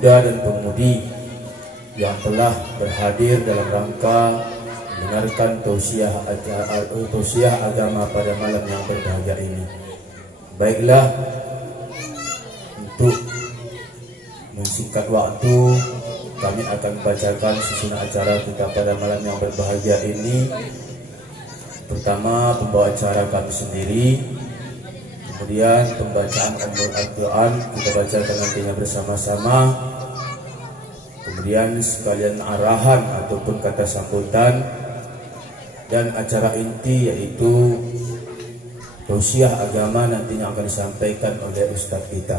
pemuda dan pemudi yang telah berhadir dalam rangka mendengarkan tausiah agama pada malam yang berbahagia ini. Baiklah, untuk mensingkat waktu, kami akan bacakan susunan acara kita pada malam yang berbahagia ini. Pertama, pembawa acara kami sendiri, kemudian pembacaan Al-Quran kita bacakan nantinya bersama-sama, kemudian sekalian arahan ataupun kata sambutan, dan acara inti yaitu tausiah agama nantinya akan disampaikan oleh Ustadz kita.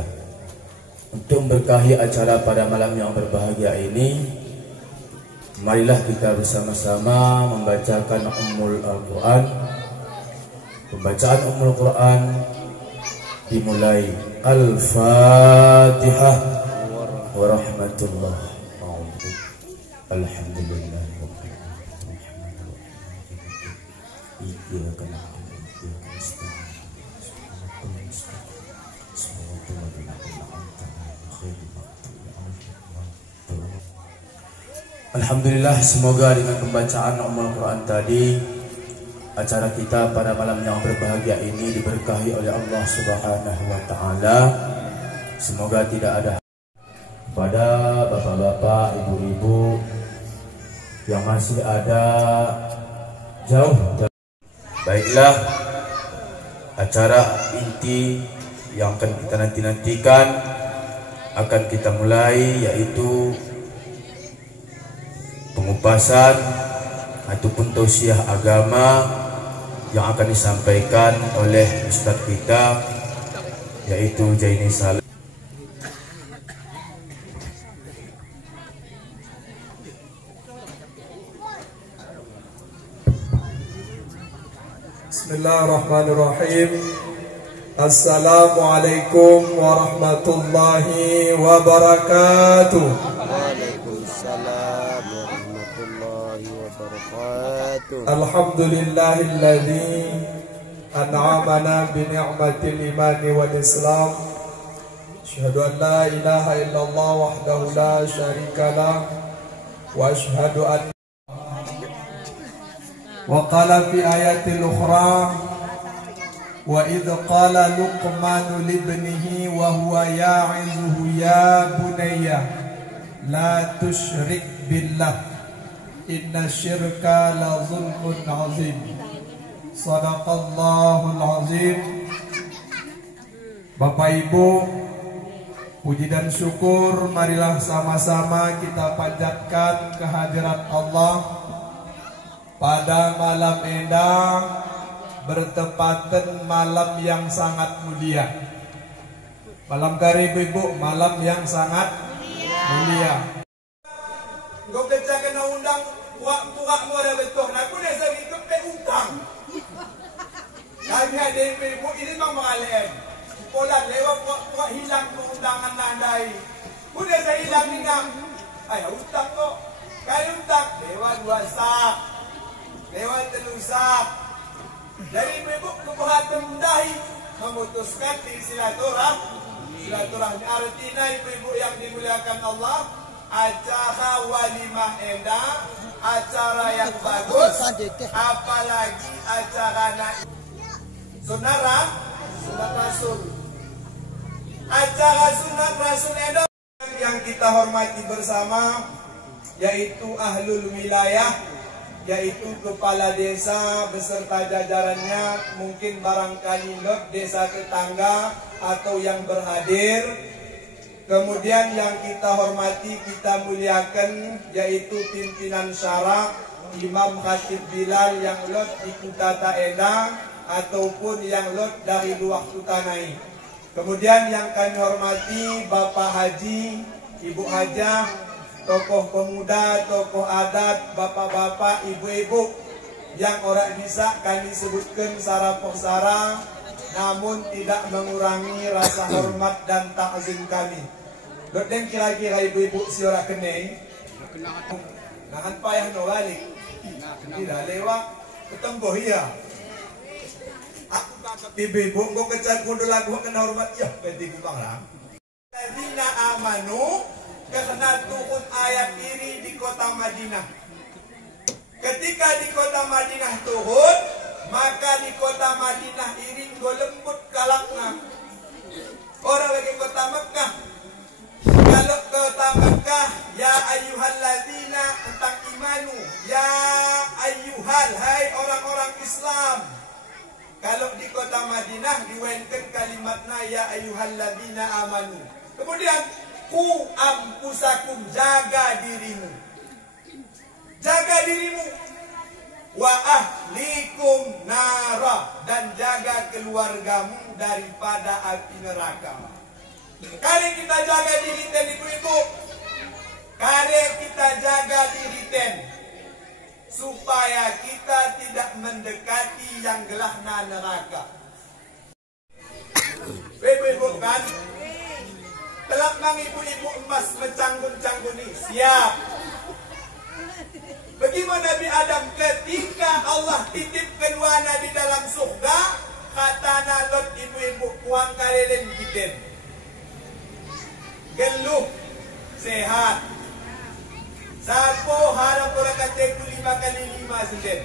Untuk memberkahi acara pada malam yang berbahagia ini, marilah kita bersama-sama membacakan Ummul Al-Quran. Pembacaan Ummul Quran dimulai Al-Fatihah warahmatullah. Alhamdulillah. Alhamdulillah, semoga dengan pembacaan Ummul Quran tadi, acara kita pada malam yang berbahagia ini diberkahi oleh Allah Subhanahu wa Ta'ala. Semoga tidak ada pada bapak-bapak, ibu-ibu yang masih ada jauh. Baiklah, acara inti yang akan kita nantikan akan kita mulai, yaitu pengupasan ataupun tausiah agama yang akan disampaikan oleh Ustadz kita, yaitu Jaini Salim. Bismillahirrahmanirrahim. Assalamualaikum warahmatullahi wabarakatuh. Waalaikumsalam warahmatullahi wabarakatuh. Alhamdulillahilladzi an'amana bi ni'matil imani wal islam. Asyhadu an la ilaha illallah wahdahu la syarikalah wa asyhadu an wa qala fi ayatil ukhra wa idh qala luqmanu libnihi wa huwa ya'izuhu ya bunayya la tusyrik billah inna syirka la zulmun azim. Sadaqallahul azim. Bapak Ibu, puji dan syukur marilah sama-sama kita panjatkan kehadirat Allah pada malam indah, bertepatan malam yang sangat mulia. Malam karib Ibu, malam yang sangat mulia. Kau baca kena undang puak-puak mu ada betul. Aku dah segi kepe utang. Kami ada Ibu ini memang mengalih. Pola lewat puak-puak hilang undangan nandai. Udah saya hilang minang. Ayah utang kok. Kali utang lewat 2 sak, lewat 3 sak. Dari Ibu keberhatan mendahi memutuskan di silaturahmi. Artinya Ibu yang dimuliakan Allah, acara walimah endah, acara yang bagus, apalagi acara sunat rasul. Acara sunat rasul endah yang kita hormati bersama, yaitu ahlul wilayah, yaitu kepala desa beserta jajarannya, mungkin barangkali desa tetangga atau yang berhadir. Kemudian yang kita hormati, kita muliakan, yaitu pimpinan syara, Imam Khatib Bilal yang lot di Kuta Taeda ataupun yang lot dari luar Kuta Nai. Kemudian yang kami hormati Bapak Haji, Ibu Hajah, tokoh pemuda, tokoh adat, bapak-bapak, ibu-ibu yang orang bisa kami sebutkan secara persara, namun tidak mengurangi rasa hormat dan takzim kami. Lodeng kira-kira ibu-ibu si orang kenai, nahan payah no balik, tidak lewat ketemboh ya. Aku kakak ibu-ibu, kau kecat kudu lagu kena hormat ya, ganti kubang lah. Ladina amanu karena turun ayat ini di kota Madinah. Ketika di kota Madinah turun, maka di kota Madinah ini lembut kalakna. Orang lagi kota Mekah. Kalau kota Mekah, ya ayyuhalladzina tentang imanu, ya ayyuhal, hai orang-orang Islam. Kalau di kota Madinah diwenten kalimatnya ya ayyuhalladzina amanu. Kemudian ku ampusakum, jaga dirimu. Jaga dirimu. Wa ahlikum nara, dan jaga keluargamu daripada api neraka. Kare kita jaga diri ten ibu-ibu. Kare kita jaga diri ten, supaya kita tidak mendekati yang gelahna neraka. Ibu-ibu kan? Telak mang ibu-ibu emas mencanggun-cangguni. Siap. Bagaimana Nabi Adam ketika Allah titipkan wana di dalam surga, kata nalot ibu-ibu kuang kalelen kita. Geluh, sehat. Sapo harap orang kata 5 kali 5 senden.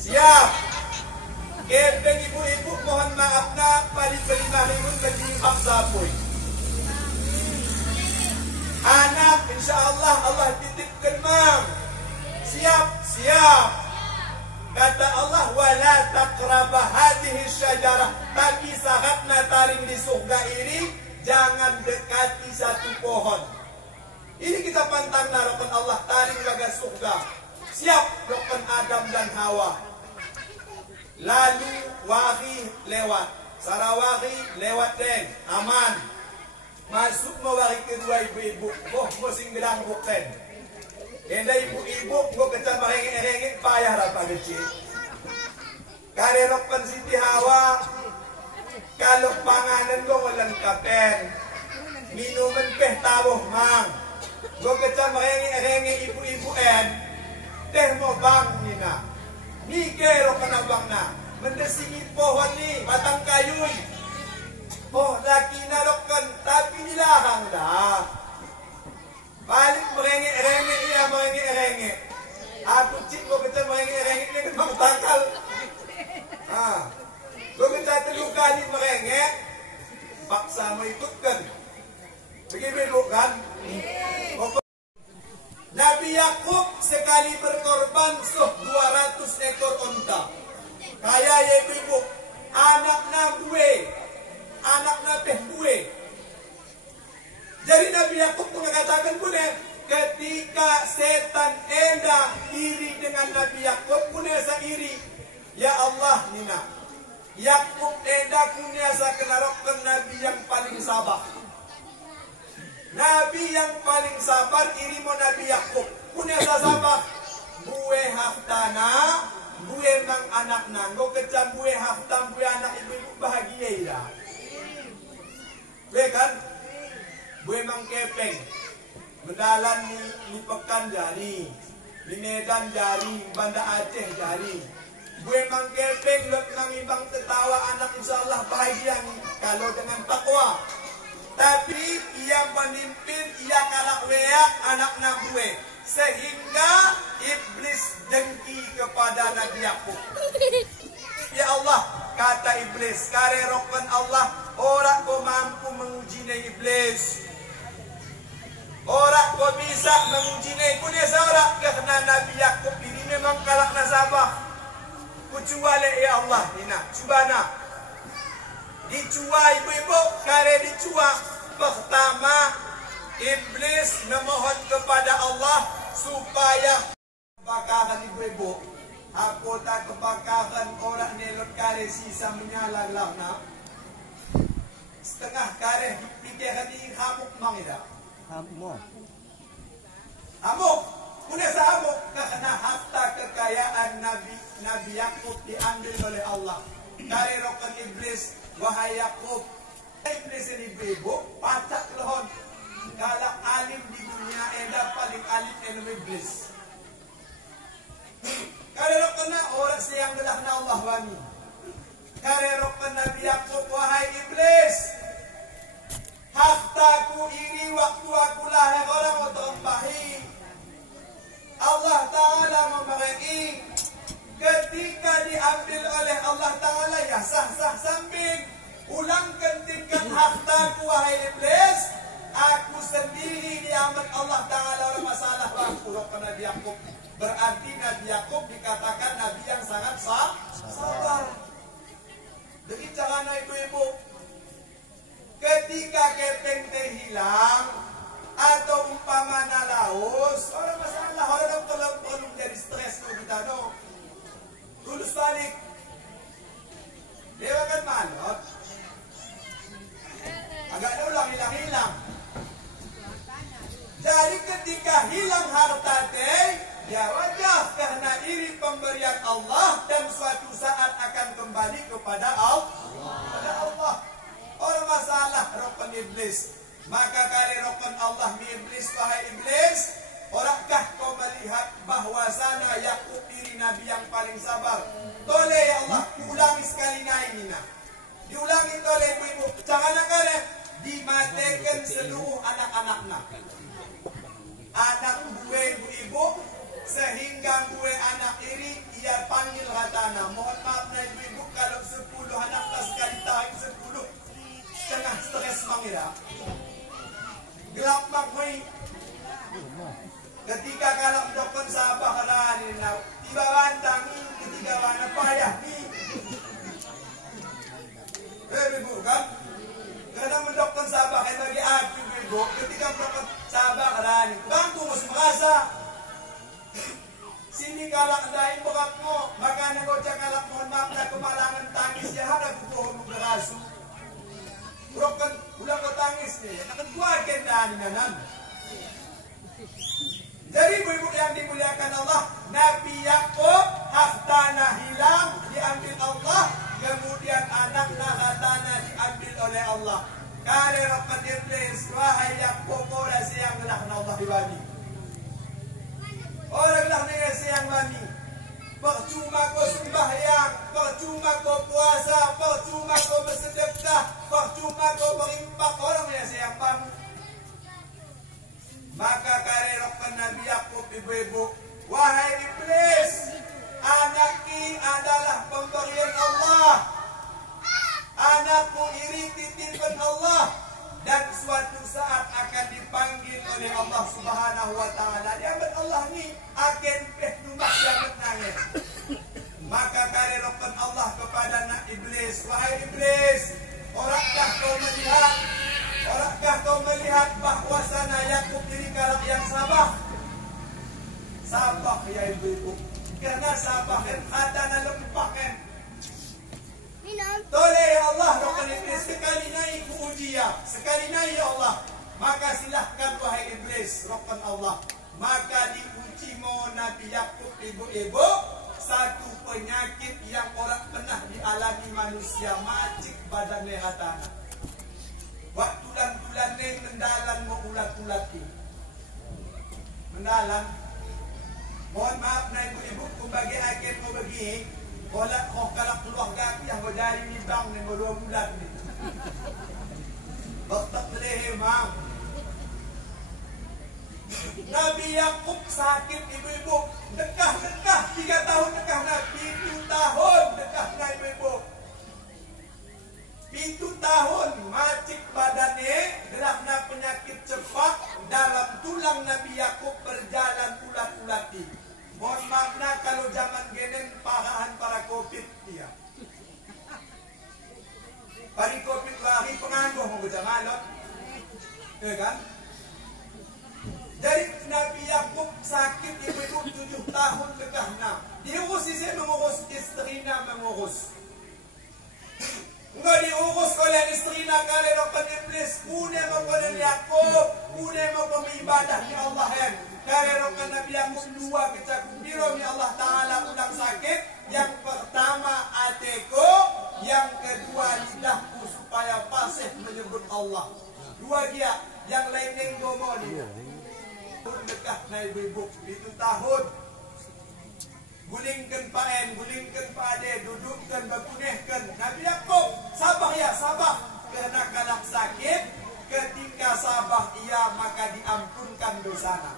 Siap. Kepeng ibu-ibu mohon maaf na paling 5.000 bagi sapoy. Anak insyaallah Allah titipkan mam. Siap, siap. Kata Allah wala taqraba hadhihi syajarah, tapi sahatna taring di surga ini jangan dekati satu pohon. Ini kita pantang narokan Allah taring laga surga. Siap rokan Adam dan Hawa. Lalu wahi lewat, Sarawari lewat den, aman. Masuk mewari kedua ibu-ibu, musim gedang bukan. Kenda ibu-ibu, kecam merengek-rengek payah rapa kecil. Karerokan Siti Hawa, kalau panganan walang kapen, minuman peh tabuh mang. Kecam merengek-rengek ibu-ibu teh mo bang nina. Mikir rokan abang na, mendesingin pohon ni, batang kayuy. Oh, laki narokan, tapi nilahang dah. Balik merengek-rengek, iya merengek-rengek. Aku cik, kau kata merengek-rengek, ini kan bang tangkal. Kau kata terluka ni merengek, paksa mau ikutkan. Begitu kan? Nabi Yakub sekali berkorban 200 ekor onta. Kaya ya ibu, anaknya gue. Jadi Nabi Yakub mengatakan pun ketika setan enda iri dengan Nabi Yakub pun iri. Ya Allah nina, Yakub enda kunyasa kenarokkan Nabi yang paling sabar. Nabi yang paling sabar iri mo Nabi Yakub kunyasa sabar. Gue haftana, gue mang anak nanggo kecam gue haftam gue anak ibu bahagia ira. Gue kan, gue mang kepeng, mendalan ni Pekan jari, di Medan jari, Banda Aceh jari. Gue mang kepeng, lot mang ibang tertawa anak insyaallah bahagia kalau dengan takwa. Tapi ia menimpin, ia kalak weak anak gue, sehingga iblis dengki kepada Nabi Yakub. Ya Allah, kata iblis, karerokan Allah, orang kau mampu menguji iblis. Orang kau bisa menguji punya seorang karena Nabi Yakub ini memang kalak nasabah. Kecuali ya Allah, ina, subhana. Dicua ibu-ibu, kare dicua. Pertama, iblis memohon kepada Allah supaya bakaran ibu-ibu. Aku tak kebakaran orang nelot kare sisa menyala lana. Setengah kare pikiran di hamuk mangida. Hamuk. Punya sahamuk karena harta kekayaan Nabi Yakub diambil oleh Allah. Kare rokan iblis, wahai Yakub. Iblis ini ibu, pacak lohon. Kalau alim di dunia enda paling alim enda iblis. Karena orang siang gelah na Allah wani. Karena Nabi Yakub wahai iblis, hartaku ini diambil oleh Allah Ta'ala, ya sah-sah sambing. Ulangkan tingkat hartaku wahai iblis. Aku sendiri diambil Allah Ta'ala oleh masalah aku. Nabi Yakub. Berarti Nabi Yakub dikatakan Nabi yang sangat sabar. Jadi jangan ibu-ibu, ketika kepeng teh hilang atau umpamana laos, orang masalah orang perlu jadi stres tuh kita no. Lulus balik, dewa kan manot, agaknya ulang hilang. Jadi ketika hilang harta teh, ya wajah karena iri pemberian Allah dan suatu saat akan kembali kepada Allah. Orang masalah rokon iblis. Maka kali rokon Allah mi iblis, wahai iblis, orakkah kau melihat bahwasana Yakub diri Nabi yang paling sabar? Tole ya Allah, diulangi sekali naik. Diulangi tole ibu-ibu. Jangan kalian dimatikan seluruh anak-anaknya. Anak gue ibu-ibu, sehingga gue anak iri, ia panggil hatana. Mohon maaf na ibu-ibu, kalau 10 anak tak sekali tahun 10, setengah stres mangira. Gelap makmui. Ketika kalau dokter sahabat harani, tiba bantangi, ketika mana payah ni. Ibu kan? Karena mendokter sahabat yang bagi aku ibu, ketika mendokter sahabat harani, bantu mesti merasa. Sini kalak dain beratmu, makanya kau cakap mohon maaf na kemalangan tangis ya ada kukuh mengerasu. Broken, udah kau tangis nih, akan kuatkan dan. Jadi ibu-ibu yang dimuliakan Allah, Nabi Yakub hartana hilang diambil Allah, kemudian anaknya hartana diambil oleh Allah. Kali rapat iblis, wahai Yakub, orang siang gelahna Allah dibagi. Orang gelahna siang bani. Percuma kau sembahyang, percuma kau puasa, percuma kau bersedekah, percuma kau berinfak, orang yang siang bani. Maka karirakan Nabi Yakub ibu-ibu, wahai iblis, anakki adalah pemberian Allah. Anakmu iri titipan Allah dan suatu saat akan dipanggil oleh Allah Subhanahu wa taala. Diambil Allah ni akan pehnumak yang menangis. Maka karirakan Allah kepada anak iblis, wahai iblis, orakkah kau melihat bahwasana Yakub diri kalak yang sabar? Sabar ya ibu-ibu. Karena sabar kan ada nalempak. Toleh ya Allah, rokon iblis sekali naik uji ya, sekali naik ya Allah. Maka silahkan wahai iblis, rokon Allah. Maka diuji mau Nabi Yakub ibu-ibu, satu penyakit yang orang pernah dialami manusia, macik badan lehatana. Waktu tulan ni mendalan mau ulat-ulati. Mendalan. Mohon maaf na ibu-ibu, kung bagi akin mo bagi, wala ko kalak keluarga yang mau dari nibang ni mau 2 bulan ni. Baktak lehe ma'am. Nabi Yakub sakit ibu-ibu, dekah 3 tahun dekah na, 7 tahun dekah na ibu-ibu. 7 tahun macik badannya, gelapna penyakit cepat dalam tulang Nabi Yakub berjalan ulat-ulati. Mohon maaf na kalau zaman genen parahan para COVID dia. Pari COVID lagi pengangguh mau berjamalot. Ya kan? Jadi Nabi Yakub sakit ibu-ibu 7 tahun dekah na. Diurus isi mengurus, istrinya mengurus. Nggak diurus oleh istrinya kali rokan iblis. Kuda mengkonen Yakub, kuda mengkonen ibadah ni Allah yang. Kali rokan Nabi Yakub 2 kecakung biro ni Allah Ta'ala undang sakit. Yang pertama ateko, yang kedua lidahku supaya fasih menyebut Allah. 2 dia, yang lain yang gomo dia. Dekat na ibu-ibu, 7 tahun. Gulingkan paen, gulingkan pade, dudukkan, berkunehkan. Nabi Yakub, sabar ya, sabar. Kerana kalak sakit, ketika sabar ia maka diampunkan dosana.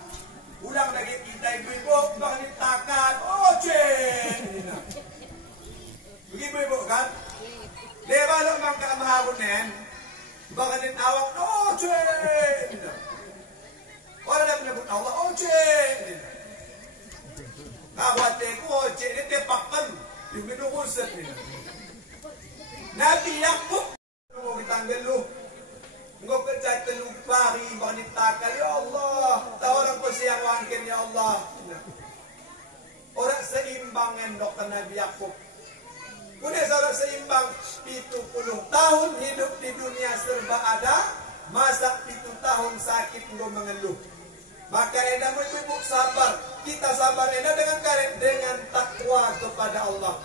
Ulang lagi kita ibu-ibu, bagi takat, Kawate ko, cek ni tepakan. Yung minukusan niya. Nabi Yakub. Nung kitanggal lo. Ngok kecah telupari. Bakit takal. Ya Allah. Tawaran ko siyang wangkin. Ya Allah. Orang seimbang endok ke Nabi Yakub. Kemudian orang seimbang 70 tahun hidup di dunia serba ada. Masa 7 tahun sakit engkau mengeluh. Maka enda ibu sabar. Kita sabar enda dengan takwa kepada Allah.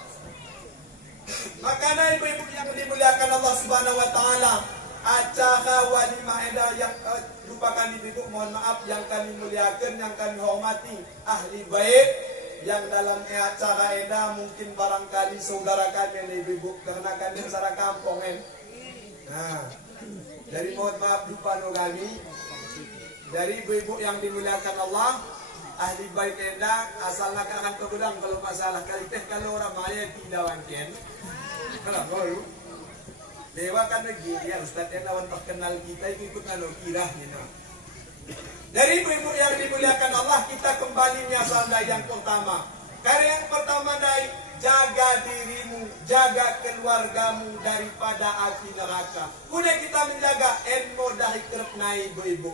Maka ibu-ibu yang dimuliakan Allah Subhanahu wa taala, acara walimah enda yang lupakan ibu, mohon maaf, yang kami muliakan, yang kami hormati ahli bait yang dalam acara enda mungkin barangkali saudara kami ibu karena kami secara kampung nah, dari mohon maaf lupa no kami. Dari ibu-ibu yang dimuliakan Allah, ahli bait enda asalnya akan kebelang kalau masalah kali teh kalau orang maya tidak wangken. Kalau baru dewa kan lagi ya Ustaz enda wan kenal kita ikut anu kirah gitu. Dari ibu-ibu yang dimuliakan Allah, kita kembali nyasanda yang pertama. Karena yang pertama dari jaga dirimu, jaga keluargamu daripada api neraka. Kemudian kita menjaga ilmu dari kerepnai ibu-ibu.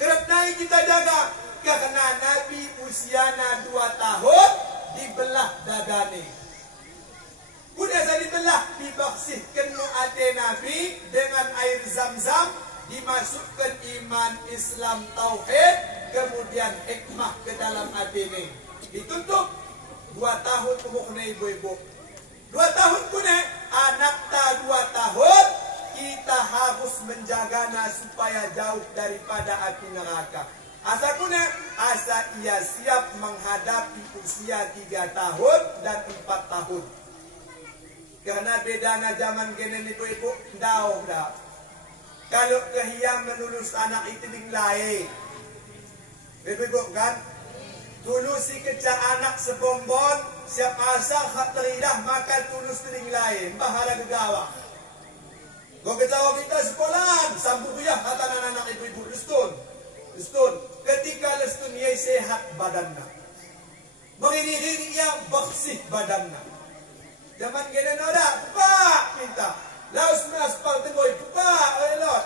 Kerepnai kita jaga karena Nabi usianya 2 tahun dibelah dadane. Udah saya dibelah, dibersihkan mu'ate Nabi dengan air zam-zam, dimasukkan iman Islam tauhid, kemudian hikmah ke dalam hati ini. Ditutup 2 tahun umurnya ibu-ibu. 2 tahun punya anak tak 2 tahun. Kita harus menjaganya supaya jauh daripada api neraka. Asa kuna, asa ia siap menghadapi usia 3 tahun dan 4 tahun. Karena bedanya zaman gini ibu-ibu, dah. Kalau kehiang menulus anak itu lain. Ibu-ibu kan, tulus si kecak anak sebombon, siap asa hak teridah maka tulus teling lain. Bahara gegawah. Kau ketawa kita sekolahan, sambung ya kata anak-anak ibu-ibu lestun. Ketika lestun ia sehat badannya, mengiring ia bersih badannya. Zaman gini ada, buka minta, laos aspal tengoi buka,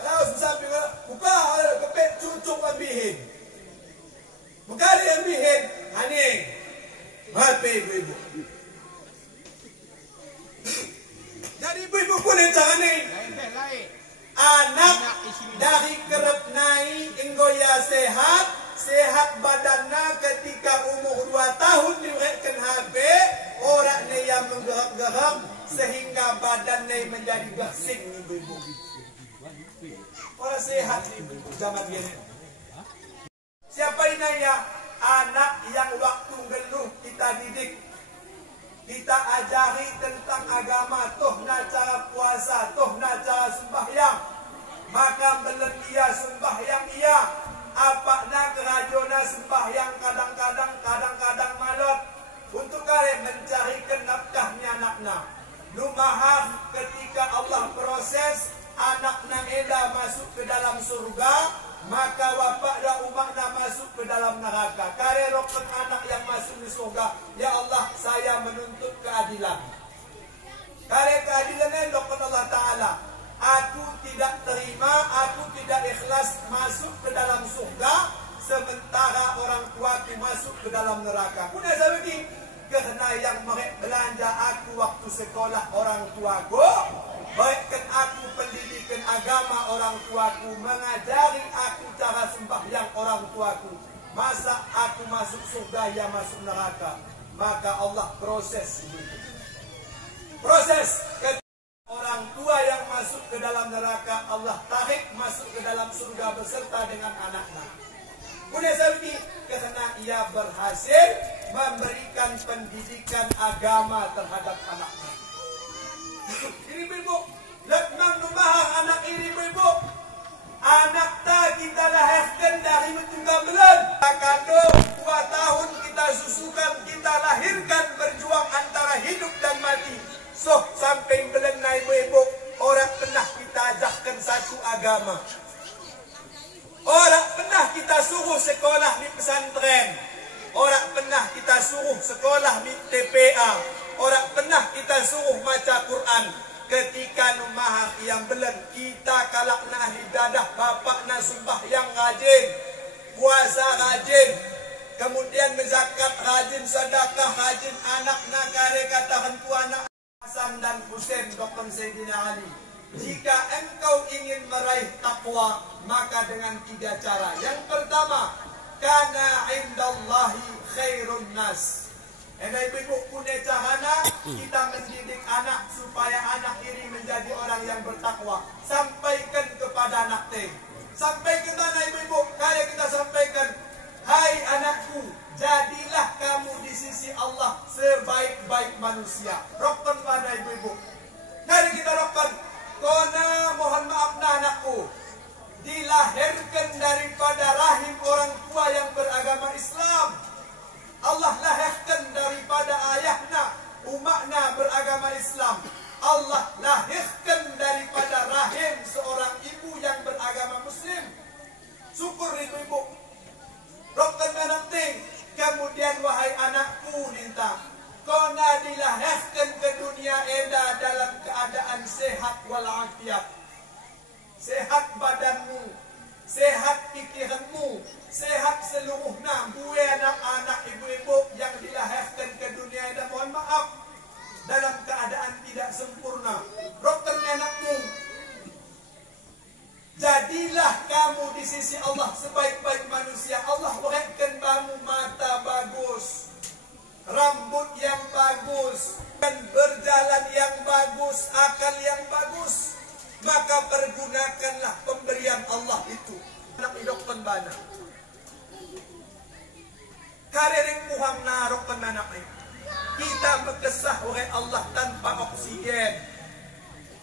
laos samping buka, kepek cucuk ambihin, buka dia ambihin, haning, mati ibu-ibu. Jadi ibu-ibu pun yang jangan nih. Anak dari kerepnai inggoya sehat badannya ketika umur 2 tahun diberikan HP, orangnya yang menggerak-gerak sehingga badannya menjadi bersih ibu-ibu. Orang sehat ibu-ibu zaman ini. Siapa ini ya? Anak yang waktu geluh kita didik. Kita ajari tentang agama, toh na cara puasa, toh na cara sembahyang. Maka belum ia sembahyang ia. Apa na kerajona sembahyang kadang-kadang malam. Untuk kalian mencarikan nafkahnya anaknya. Lumahar ketika Allah proses anaknya eda masuk ke dalam surga. Maka bapak dan umaknya masuk ke dalam neraka. Karena rokon anak yang masuk di surga, ya Allah saya menuntut keadilan. Karena keadilannya rokon Allah Ta'ala. Aku tidak terima, aku tidak ikhlas masuk ke dalam surga, sementara orang tuaku masuk ke dalam neraka. Udah saya begini, karena yang belanja aku waktu sekolah orang tuaku, baikkan aku pendidikan agama orang tuaku, mengajari aku cara sembahyang orang tuaku. Masa aku masuk surga, ya masuk neraka. Maka Allah proses begitu. Proses orang tua yang masuk ke dalam neraka, Allah tarik masuk ke dalam surga beserta dengan anaknya. Kemudian saya karena ia berhasil memberikan pendidikan agama terhadap anaknya. Ini ibu, lekman membahas anak ini ibu. Anak tak kita lahirkan dari tunggal bulan. Kandung 2 tahun kita susukan, kita lahirkan berjuang antara hidup dan mati. So sampai belena ibu-ibu, orang pernah kita ajarkan satu agama. Orang pernah kita suruh sekolah di pesantren. Orang pernah kita sekolah di TPA. Orang pernah kita suruh baca Quran. Ketika numahar yang belen, kita kalak na ibadah, bapak na sumpah yang rajin, puasa rajin, kemudian menzakat rajin, sedekah rajin, anak na kare kata hentu anak Hasan dan Husain Dr. Sayyidina Ali. Jika engkau ingin meraih takwa, maka dengan 3 cara. Yang pertama, kana indallahi khairun nas. Ibu punya cahana, kita mendidik anak supaya anak ini menjadi orang yang bertakwa. Sampaikan kepada anak teh. Sampai ke mana ibu-ibu? Kayak kita sampaikan, hai anakku, jadilah kamu di sisi Allah sebaik-baik manusia. Rokkan pada ibu-ibu. Mari kita rokkan. Kona mohon maaf nah anakku, dilahirkan daripada rahim orang tua yang beragama Islam. Allah lahirkan daripada ayahna, umakna beragama Islam. Allah lahirkan daripada rahim seorang ibu yang beragama Muslim. Syukur itu ibu. Rokkan menanting. Kemudian wahai anakku ninta, kona dilahirkan ke dunia enda dalam keadaan sehat walafiat. Sehat badanmu, sehat pikiranmu, sehat seluruhnya. Bue anak-anak ibu-ibu yang dilahirkan ke dunia enda, mohon maaf, dalam keadaan tidak sempurna. Rokkan anakmu, jadilah kamu di sisi Allah sebaik-baik manusia. Allah berikan kamu mata bagus, rambut yang bagus, dan berjalan yang bagus, akal yang bagus. Maka pergunakanlah pemberian Allah itu. Anak idokkan bana. Karering puhang narokkan anak ini. Kita berkesah oleh Allah tanpa oksigen.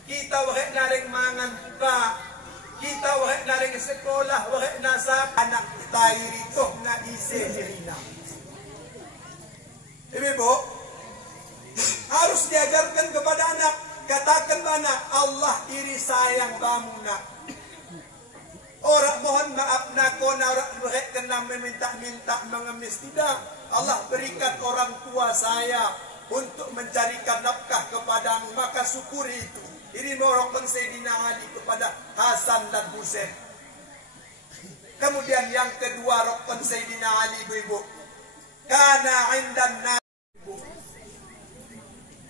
Kita oleh naring mangan buka. Kita oleh naring sekolah, oleh nasab. Anak kita iritoh na isi hirina. Ibu, harus diajarkan kepada anak. Katakan anak, Allah iri sayang kamu nak. Orang mohon maaf nak, kona orang kena meminta-minta mengemis. Tidak, Allah berikan orang tua saya untuk mencarikan nafkah kepadamu, maka syukuri itu. Ini merokkan Sayyidina Ali kepada Hasan dan Husain. Kemudian yang kedua, rokkan Sayyidina Ali ibu-ibu. Kana indan nabi.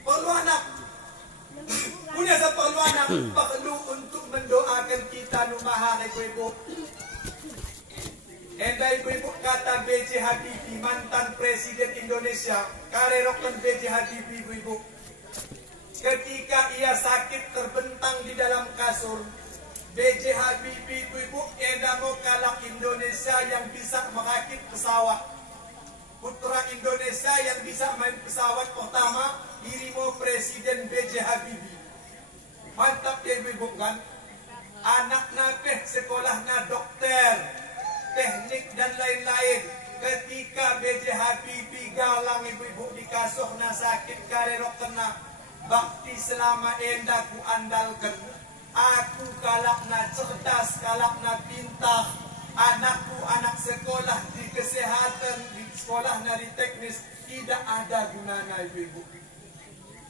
Perlu anak. Punya seperlu anak. Perlu untuk mendoakan kita numahar ibu-ibu. Enda ibu-ibu kata B.J. Habibie, mantan Presiden Indonesia. Karerokkan B.J. Habibie ibu-ibu. Ketika ia sakit terbentang di dalam kasur, B.J. Habibie ibu-ibu enda mau kalah Indonesia yang bisa merakit pesawat. Putra Indonesia yang bisa main pesawat pertama, irimo Presiden B.J. Habibie. Mantap ya ibu-ibu kan? Anak napeh sekolahnya dokter, teknik dan lain-lain. Ketika B.J. Habibie galang ibu-ibu di kasur na sakit karerok kena bakti selama enda ku andalkan. Aku kalakna cerdas, kalakna pintar. Anakku anak sekolah di kesehatan, di sekolah di teknis, tidak ada gunanya ibu-ibu.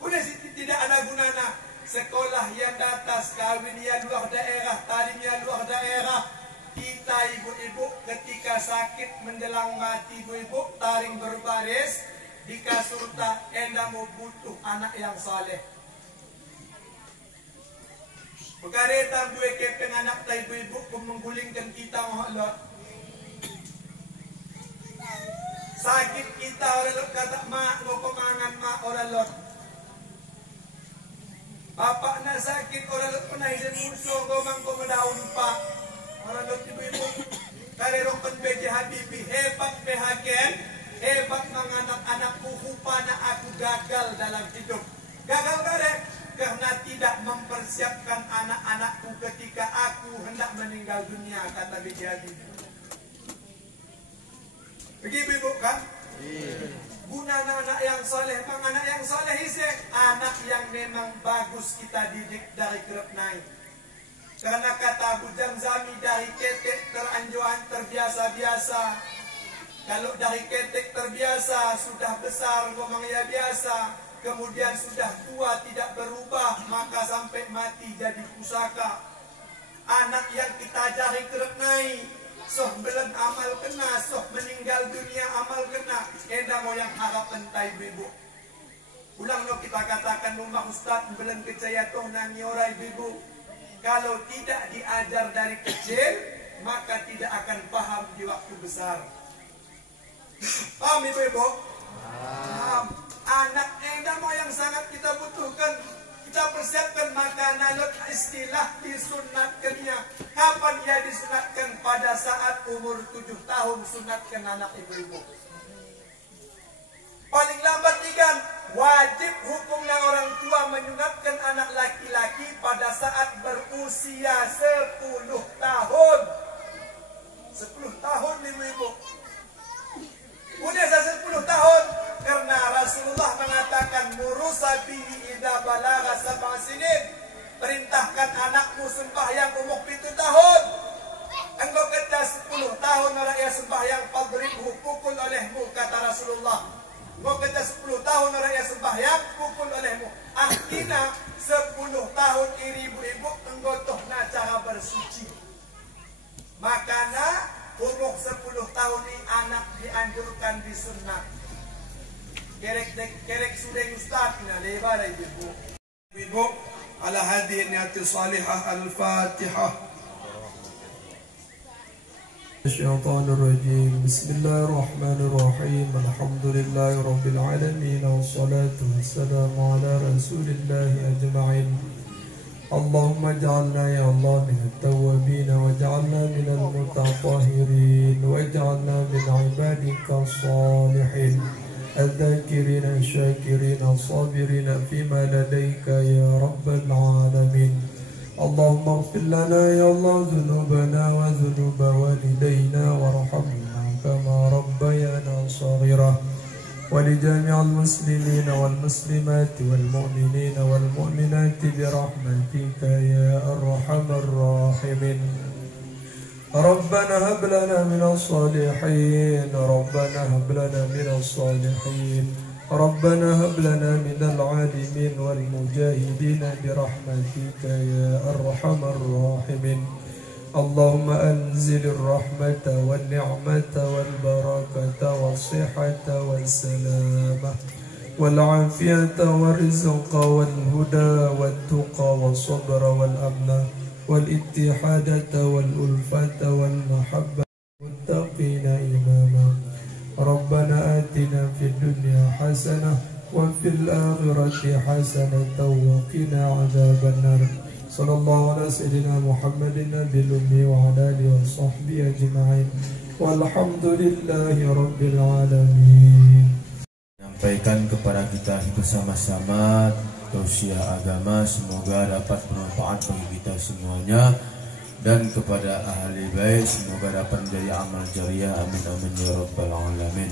Udah tidak ada gunanya. Sekolah yang di atas, kawin yang luar daerah, talim yang luar daerah. Kita ibu-ibu ketika sakit menjelang mati ibu-ibu, taring berbaris di kasur tak enda mau butuh anak yang saleh. Berkaretan dua kepeng anak tak ibu-ibu menggulingkan kita mahluk. Sakit kita orang lot kata mak mau pemangan mak orang lot. Bapak nak sakit orang lot pernah izin musuh gomang pemedaun pak. Orang lot ibu-ibu karerokkan B.J. Habibie hebat bahagian, hebat menganak anakku rupanya aku gagal dalam hidup. Gagal karek karena tidak mempersiapkan anak-anakku ketika aku hendak meninggal dunia, kata B.J. Habibie. Begitu ibu kan? Guna anak yang soleh, memang anak yang soleh isi anak yang memang bagus kita didik dari kerap naik. Karena kata Abu Jamzami dari ketek teranjuan terbiasa-biasa. Kalau dari ketek terbiasa, sudah besar ngomongnya biasa, kemudian sudah tua tidak berubah, maka sampai mati jadi pusaka. Anak yang kita ajari kerenai, soh belen amal kena, soh meninggal dunia amal kena. Enda mau yang harap entai ibu. Ulang no kita katakan rumah ustaz belen kecaya toh nani orai ibu. Kalau tidak diajar dari kecil, maka tidak akan paham di waktu besar. Paham ibu-ibu? Paham. Anak enda mau yang sangat kita butuhkan. Kita persiapkan makanan istilah disunatkannya. Kapan ia disunatkan? Pada saat umur 7 tahun sunatkan anak ibu-ibu. Paling lambat ikan wajib hukumnya orang tua menyunatkan anak laki-laki pada saat berusia 10 tahun. 10 tahun ibu-ibu. Udah 10 tahun karena Rasulullah mengatakan murusabihi idza balagha sab'a sinin. Perintahkan anakmu sembahyang umur 7 tahun. Engkau kata 10 tahun orang yang sembahyang fadribhu, pukul olehmu, kata Rasulullah. Engkau kata 10 tahun orang yang sembahyang pukul olehmu. Artinya 10 tahun ibu-ibu engkau toh na cara bersuci. Makanya umur 10 tahun ini anak dianjurkan disunat. Kerek sudah ustaz na lebar ibu. Ibu ala hadhihi niyatil salihah al-Fatihah. الشيطان الرجيم بسم الله الرحمن الرحيم الحمد لله رب العالمين والصلاة والسلام على رسول الله أجمعين اللهم اجعلنا يا الله من التوابين واجعلنا من المتطهرين واجعلنا من عبادك الصالحين الذاكرين الشاكرين الصابرين فيما لديك يا رب العالمين اللهم اغفر لنا يا الله ذنوبنا وذنوب والدينا وارحمنا كما ربيانا صغيرا ولجميع المسلمين والمسلمات والمؤمنين والمؤمنات برحمتك يا أرحم الراحمين ربنا هب لنا من الصالحين ربنا هب لنا من الصالحين ربنا هب لنا من العالمين والمجاهدين برحمتك يا أرحم الراحمين اللهم أنزل الرحمة والنعمة والبركة والصحة والسلامة والعافية والرزق والهدى والتقى والصبر والأمن والاتحادة والألفة والمحبة والمتقين إماما ربنا آتنا في الدنيا حسنة وفي الآخرة حسنة وقنا عذاب النار صلى الله على سيدنا محمد النبي الأمي وعلى آله وصحبه أجمعين والحمد لله رب العالمين. Menyampaikan kepada kita bersama-sama tausiah agama, semoga dapat bermanfaat bagi kita semuanya, dan kepada ahli bait semoga dapat menjadi amal jariah, amin amin ya rabbal alamin.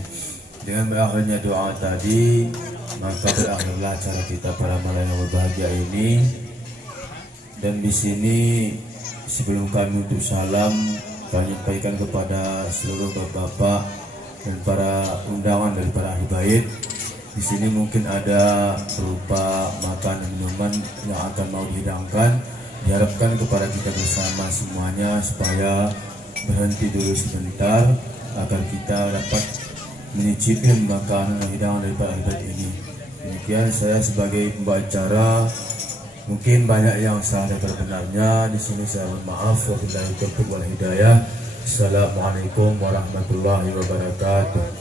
Dengan berakhirnya doa tadi, maka berakhirlah acara kita pada malam yang berbahagia ini. Dan di sini sebelum kami utuh salam, kami menyampaikan kepada seluruh bapak-bapak dan para undangan dari para ahli bait. Di sini mungkin ada berupa makan dan minuman yang akan mau dihidangkan. Diharapkan kepada kita bersama semuanya supaya berhenti dulu sebentar agar kita dapat menyicipi makanan dan hidangan dari para ahli bait ini. Demikian saya sebagai pembawa acara. Mungkin banyak yang salah dan benarnya. Di sini saya mohon maaf. Wabillahi taufiq wal hidayah. Assalamualaikum warahmatullahi wabarakatuh.